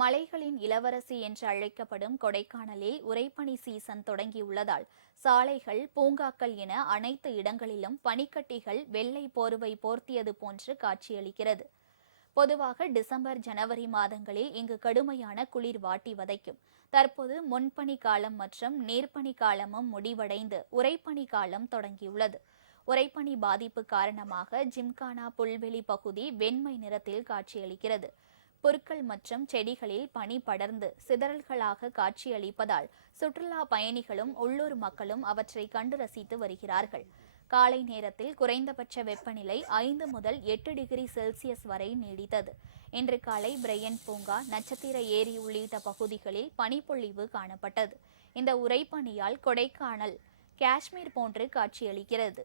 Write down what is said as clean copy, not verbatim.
மலைகளின் இளவரசி என்று அழைக்கப்படும் கொடைக்கானலில் உறைபனி சீசன் தொடங்கியுள்ளதால் சாலைகள், பூங்காக்கள் என அனைத்து இடங்களிலும் பனிக்கட்டிகள் வெள்ளை போர்வை போர்த்தியது போன்று காட்சியளிக்கிறது. பொதுவாக டிசம்பர், ஜனவரி மாதங்களில் இங்கு கடுமையான குளிர் வாட்டி வதைக்கும். தற்போது முன்பனி காலம் மற்றும் நீர்ப்பனி காலமும் முடிவடைந்து உறைபனி காலம் தொடங்கியுள்ளது. உறைபனி பாதிப்பு காரணமாக ஜிம்கானா புல்வெளி பகுதி வெண்மை நிறத்தில் காட்சியளிக்கிறது. புற்கள் மற்றும் செடிகளில் பனி படர்ந்து சிதறல்களாக காட்சியளிப்பதால் சுற்றுலா பயணிகளும் உள்ளூர் மக்களும் அவற்றை கண்டு ரசித்து வருகிறார்கள். காலை நேரத்தில் குறைந்தபட்ச வெப்பநிலை 5 முதல் 8 டிகிரி செல்சியஸ் வரை நீடித்தது. இன்று காலை பிரையன் பூங்கா, நட்சத்திர ஏரி உள்ளிட்ட பகுதிகளில் பனிப்பொழிவு காணப்பட்டது. இந்த உறைபனியால் கொடைக்கானல் காஷ்மீர் போன்று காட்சியளிக்கிறது.